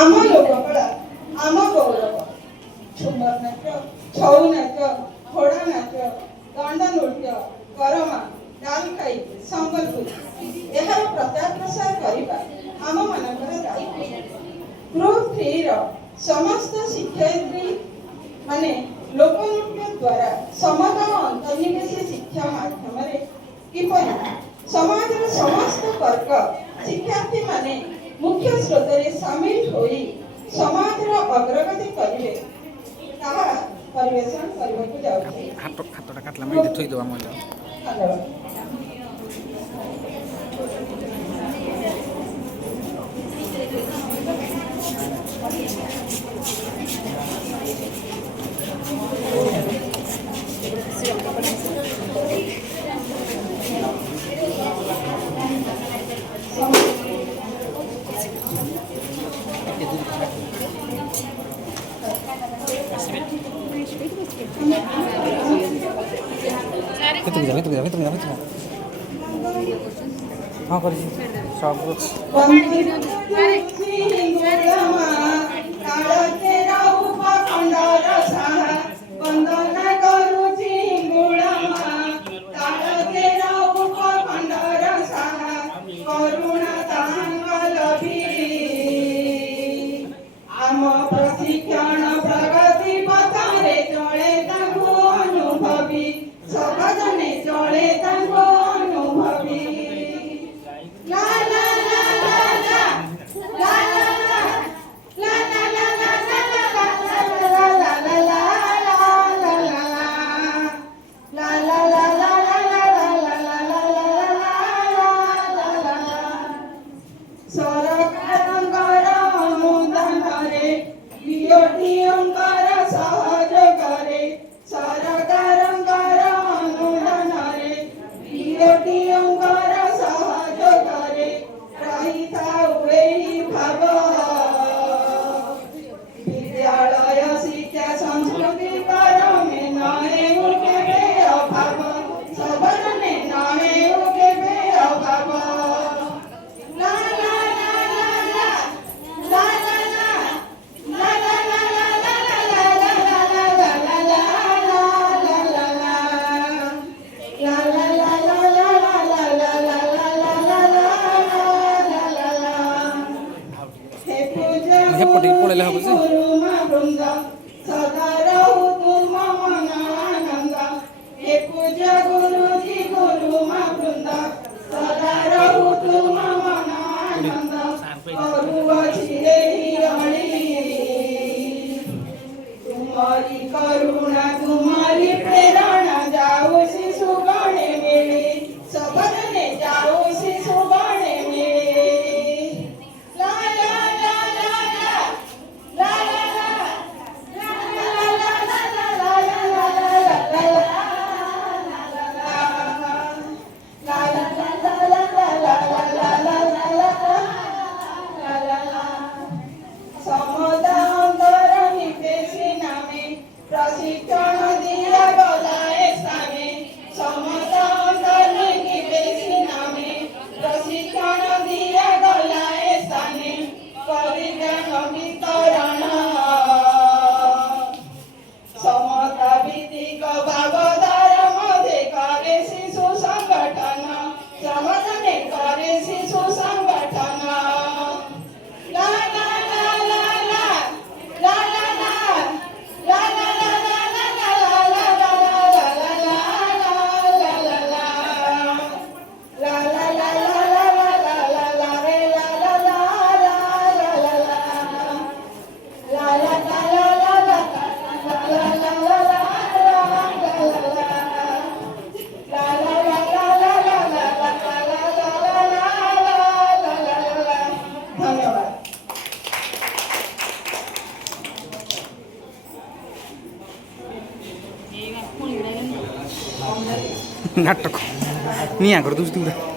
आम लोककला आम गौरव झुमर नाच छौ नाच घोड़ा नाच दंड नृत्य करमा डालखाई संबलपुरी यार प्रचार प्रसार करने आम मानकर दायित्व। ग्रुप 3 समस्त शिक्षयित्री माने लोकनृत्य द्वारा समता अंतर्निवेश शिक्षा माध्यम किपरि समाज समस्त वर्ग शिक्षार्थी माने मुख्य स्रोत सामिल होई समाज अग्रगति करिवे ताहा परिवेशन करबाकू जाउछि। हातटा काटला मैं थई देबा म धन्यवाद। हाँ कर सब प्रशिक्षण प्रगति पथरे चले अनुभवी सबजने चले अनुभवी ला ला ला ला ला ला ला ला हेपटी पळेले हबो जे सदा रहु तुम मन आनंद हे पूजा गुरुजी गुरु मा वृंद सदा रहु तुम मन आनंद करू छिरे हिरणी तुम्हारी करुणा तुम्हारी प्रेरणा जाओ शिशु गणे मिले सबने जाओ शिशु गणे मिले प्रशिक्षण दिया गलाए सामे समता अंतर्निवेशी नामे प्रशिक्षण दिया गलाए सामे परिज्ञान वितरण समता भित्तिक भावधार मध्य करे शिशु संगठन समाजने करे शिशु संगठन ला ला ला ला ला ला ला ला नाटक निया कर दूसरी